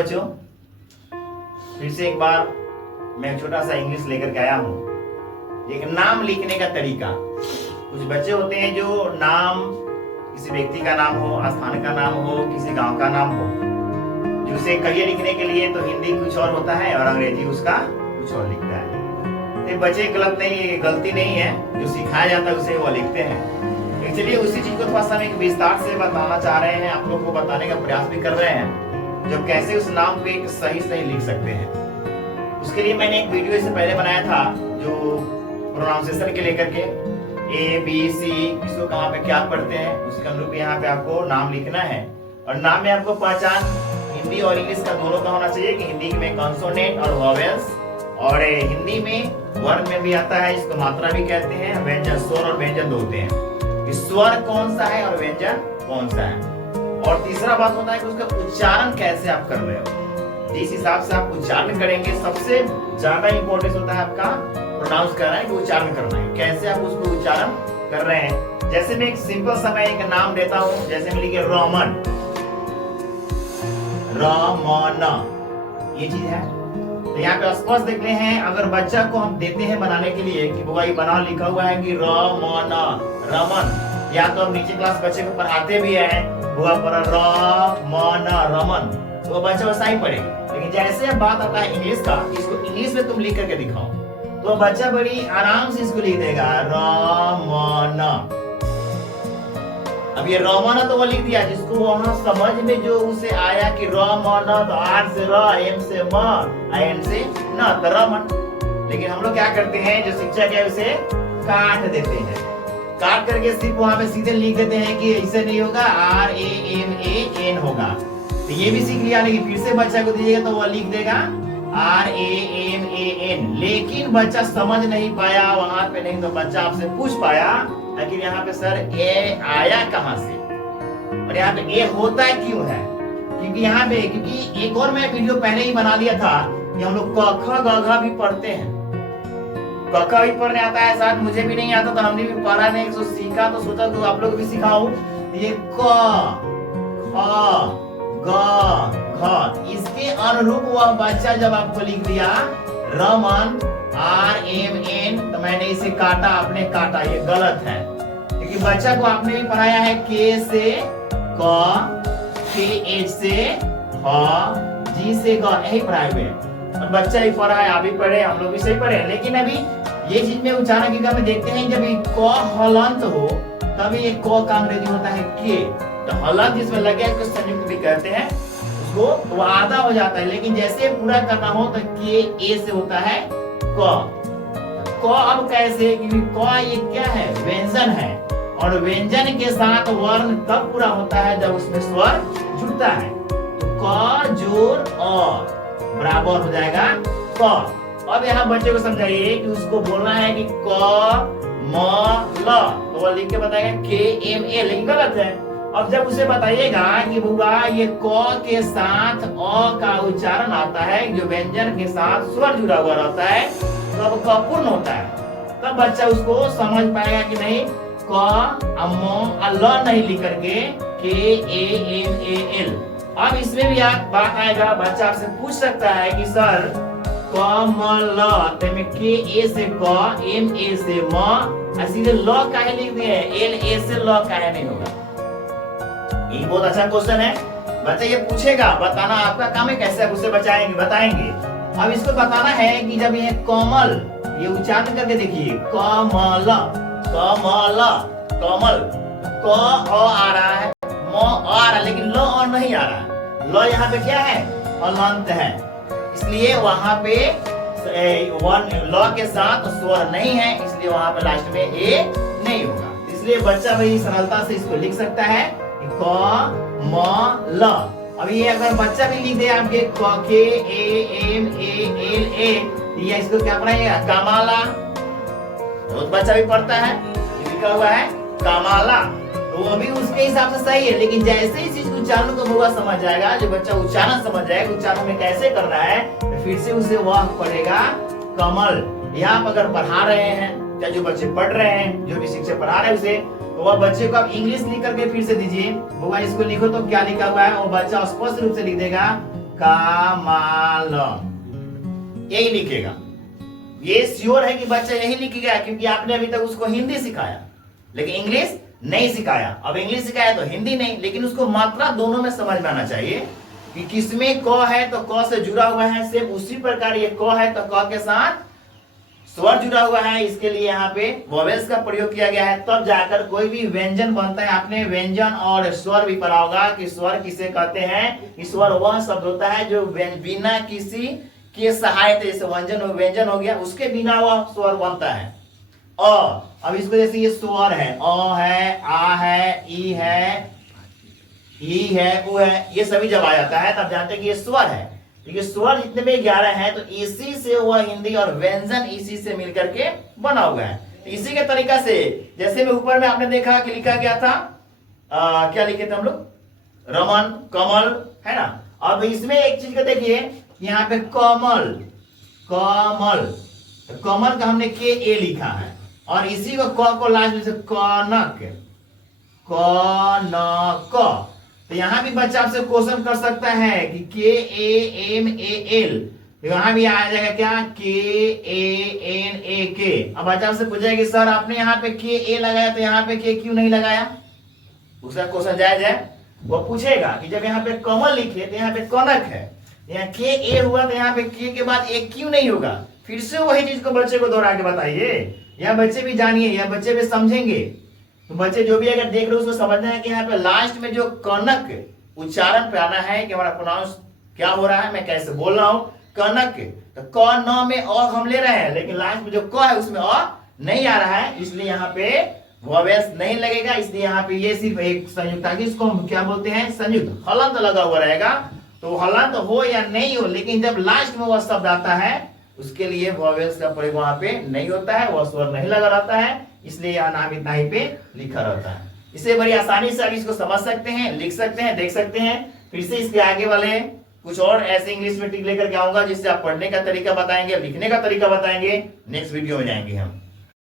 बच्चों, फिर से एक बार मैं छोटा सा इंग्लिश लेकर के आया हूँ। एक नाम लिखने का तरीका। कुछ बच्चे होते हैं जो नाम किसी व्यक्ति का नाम हो, स्थान का नाम हो, किसी गांव का नाम हो, जो उसे कहिए लिखने के लिए तो हिंदी कुछ और होता है और अंग्रेजी उसका कुछ और लिखता है। ये बच्चे गलती नहीं है, जो सिखाया जाता है उसे वो लिखते हैं। चलिए उसी चीज को थोड़ा सा एक विस्तार से बताना चाह रहे हैं, आप लोग को बताने का प्रयास भी कर रहे हैं, जो कैसे उस नाम को एक सही लिख सकते हैं। उसके लिए मैंने एक वीडियो इससे पहले बनाया था, जो प्रोनाउंसिएशन के लेकर के ABC किसको कहाँ पे क्या पढ़ते हैं उसके अनुरूप यहाँ पे आपको नाम लिखना है। और नाम में आपको पहचान हिंदी और इंग्लिश का दोनों का होना चाहिए कि हिंदी में कॉन्सोनेंट और वॉवेल्स, और हिंदी में वर्ण में भी आता है, इसको मात्रा भी कहते हैं। व्यंजन, स्वर और व्यंजन दो होते हैं, स्वर कौन सा है और व्यंजन कौन सा है। और तीसरा बात होता है कि उसका उच्चारण कैसे आप कर रहे हो, जिस हिसाब से आप उच्चारण करेंगे सबसे ज्यादा इंपॉर्टेंस होता है आपका प्रोनाउंस करना है कि उच्चारण करना है, कैसे आप उसको उच्चारण कर रहे हैं। जैसे मैं एक सिंपल सा मैं एक नाम देता हूं, जैसे मैं लिखे रोमन, ये चीज है। तो यहाँ पे स्पष्ट देख रहे हैं, अगर बच्चा को हम देते हैं बनाने के लिए कि बुआ ये बनाओ, लिखा हुआ है कि रमन, या तो हम नीचे क्लास बच्चे को पढ़ाते भी हैं बुआ पर रमन, तो बच्चा वैसा ही पढ़ेगा। लेकिन जैसे अब बात आता है इंग्लिश का, इसको इंग्लिश में तुम लिख करके दिखाओ तो बच्चा बड़ी आराम से इसको लिख देगा रमन। अब ये रमन तो वो लिख दिया, जिसको वहां समझ में जो उसे आया कि रमन, तो आर से र, एम से म, एन से न, तो रमन। लेकिन हम लोग क्या करते हैं, जो शिक्षक है उसे काट देते हैं, काट करके सिर्फ वहां पे सीधे लिख देते हैं कि ऐसे नहीं होगा, RAMAN होगा। तो ये भी सीख लिया, लेकिन फिर से बच्चा को दीजिएगा तो वो लिख देगा RAMAN। लेकिन बच्चा समझ नहीं पाया वहां पे, नहीं तो बच्चा आपसे पूछ पाया आखिर यहाँ पे सर ए आया कहाँ से, और यहाँ पे ए होता क्यों है। क्योंकि यहाँ पे, क्योंकि एक और मैं वीडियो पहले ही बना दिया था कि हम लोग क ख ग घ भी पढ़ते हैं, क ख भी पढ़ने आता है, शायद मुझे भी नहीं आता तो हमने भी पढ़ा नहीं, तो सीखा तो सोचा तो आप लोग भी सिखाओ। ये क ख ग घ, इसके अनुरूप वह बच्चा जब आपको लिख दिया रमन RMN, तो मैंने इसे काटा, आपने काटा, ये गलत है। क्योंकि बच्चा को आपने भी पढ़ाया है K से क, KH से ह, G से ग, यही पढ़ाए हुए। और बच्चा भी पढ़ा है, आप भी पढ़े, हम लोग भी सही पढ़े। लेकिन अभी ये चीज में उच्चारण की हमें देखते हैं, जब ये क हलंत हो तब ये क का अंग्रेजी होता है K, तो हलंत जिसमें लगे उसको संयुक्त भी कहते हैं, उसको वो आधा हो जाता है। लेकिन जैसे पूरा करना हो तो K A से होता है क। अब कैसे, क्योंकि क ये क्या है, व्यंजन है, और व्यंजन के साथ वर्ण तब पूरा होता है जब उसमें स्वर जुड़ता है। तो क जोड़ अ बराबर हो जाएगा क। अब यहाँ बच्चे को समझाइए कि उसको बोलना है कि क म ल, तो वो लिख के बताएगा KMA, लेकिन गलत है। अब जब उसे बताइएगा कि बुआ ये क के साथ अ का उच्चारण आता है, जो व्यंजन के साथ स्वर जुड़ा हुआ रहता है, तब क पूर्ण होता है, तब बच्चा उसको समझ पाएगा कि नहीं क ल नहीं लिख करके KAMAL। अब इसमें भी बात आएगा, बच्चा आपसे पूछ सकता है कि सर कमल, में KA से क, MA से म, सीधे ल काहे लिख दिए, LA से ल काहे नहीं होगा। ये बहुत अच्छा क्वेश्चन है, बच्चा ये पूछेगा, बताना आपका काम है, कैसे आप उसे बताएंगे। अब इसको बताना है कि जब ये कमल, ये उच्चारण करके देखिए, कमल कमल कमल, क अ आ रहा है, म आ रहा है, लेकिन ल अ नहीं आ रहा है। ल यहाँ पे क्या है, हलंत है, इसलिए वहां पे ल के साथ स्वर नहीं है, इसलिए वहां पे लास्ट में ए नहीं होगा। इसलिए बच्चा भाई सरलता से इसको लिख सकता है क म ल। अब ये अगर बच्चा भी लिख दे आपके KAMALA, ये इसको क्या पढ़ाएगा, कामाला, बहुत बच्चा भी पढ़ता है, लिखा हुआ है कामाला, तो वो भी उसके हिसाब से सही है। लेकिन जैसे ही चीज उच्चारण को बुआ समझ जाएगा, जो बच्चा उच्चारण समझ जाएगा उच्चारण में कैसे करना है, तो फिर से उसे वह पढ़ेगा कमल। यहाँ पर अगर पढ़ा रहे हैं, या जो बच्चे पढ़ रहे हैं, जो भी शिक्षक पढ़ा रहे हैं उसे, तो वह बच्चे को आप इंग्लिश लिख करके फिर से दीजिए, बुआ इसको लिखो तो क्या लिखा हुआ है, और बच्चा स्पष्ट रूप से लिख देगा कमाल, यही लिखेगा। ये श्योर है कि बच्चा यही लिखेगा, क्योंकि आपने अभी तक उसको हिंदी सिखाया लेकिन इंग्लिश नहीं सिखाया। अब इंग्लिश सिखाया तो हिंदी नहीं, लेकिन उसको मात्रा दोनों में समझ में आना चाहिए कि किसमें क है तो क से जुड़ा हुआ है, सेम उसी प्रकार ये क है तो क के साथ स्वर जुड़ा हुआ है। इसके लिए यहाँ पे वोवेल्स का प्रयोग किया गया है, तब जाकर कोई भी व्यंजन बनता है। आपने व्यंजन और स्वर भी पढ़ा होगा कि स्वर किसे कहते हैं। स्वर वह शब्द होता है जो बिना किसी के सहायता, जैसे व्यंजन हो गया, उसके बिना वह स्वर बनता है। अब इसको जैसे ये स्वर है, अ है, आ है, ई है, ई है, उ है, ये सभी जब आ जाता है तब जानते हैं कि ये स्वर है। देखिए स्वर जितने भी 11 हैं तो इसी से वह हिंदी और व्यंजन इसी से मिलकर के बना हुआ है। तो इसी के तरीका से जैसे में ऊपर में आपने देखा कि लिखा गया था क्या लिखे थे हम लोग, रमन, कमल, है ना। अब इसमें एक चीज का देखिए, यहाँ पे कमल, कमल, तो कमल का हमने के ए लिखा है और इसी को लास्ट में से कनक, कनक। तो यहाँ भी बच्चा आपसे क्वेश्चन कर सकता है कि के ए एम ए एल, यहाँ भी आ जाएगा क्या, के ए एन ए के। अब बच्चा आपसे पूछेगा कि सर आपने यहाँ पे के ए लगाया तो यहाँ पे के क्यों नहीं लगाया, उसका क्वेश्चन जायज है। वो पूछेगा कि जब यहाँ पे कमल लिखे तो यहाँ पे कनक है, यहाँ के ए हुआ तो यहाँ पे के के बाद ए क्यों नहीं होगा। फिर से वही चीज को बच्चे को दोहरा के बताइए, यह बच्चे भी जानिए, यह बच्चे भी समझेंगे। तो बच्चे जो भी अगर देख रहे हो उसको समझना है कि यहाँ पे लास्ट में जो कनक उच्चारण पे आना है कि हमारा प्रोनाउंस क्या हो रहा है, मैं कैसे बोल रहा हूँ। कनक तो क न में अ हम ले रहे हैं, लेकिन लास्ट में जो क है उसमें अ नहीं आ रहा है, इसलिए यहाँ पे वोवेल्स नहीं लगेगा। इसलिए यहाँ पे ये सिर्फ एक संयुक्त है, इसको हम क्या बोलते हैं, संयुक्त। हलंत लगा हुआ रहेगा, तो हलंत हो या नहीं हो, लेकिन जब लास्ट में वह शब्द आता है उसके लिए वोवेल्स का प्रयोग वहां पे नहीं होता है, वह स्वर नहीं लगा रहता है, इसलिए यह नाम इतना ही पे लिखा रहता है। इसे बड़ी आसानी से आप इसको समझ सकते हैं, लिख सकते हैं, देख सकते हैं। फिर से इसके आगे वाले कुछ और ऐसे इंग्लिश में टिक लेकर के आऊंगा जिससे आप पढ़ने का तरीका बताएंगे, लिखने का तरीका बताएंगे। नेक्स्ट वीडियो में जाएंगे हम।